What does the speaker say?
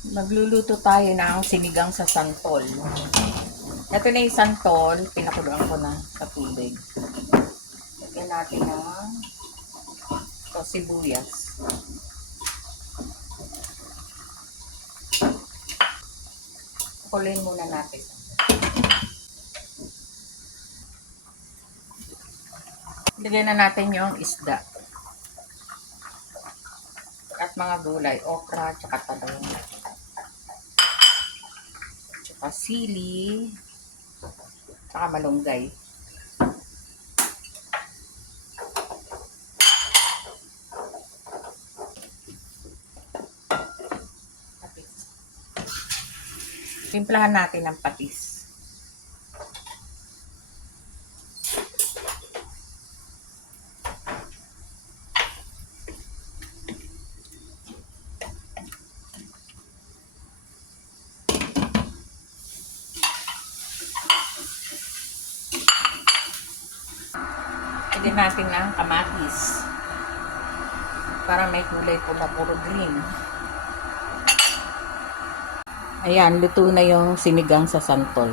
Magluluto tayo ng sinigang sa santol. Ito na yung santol, pinakuluan ko na sa tubig. Lagyan natin ng sibuyas. Kuloyin muna natin. Lagyan na natin yung isda. At mga gulay, okra, tsaka talong. Tsaka sili, tsaka malunggay. Timplahan natin ng patis. Lagyan natin ng kamatis para may kulay po na puro green. Ayan, luto na yung sinigang sa santol.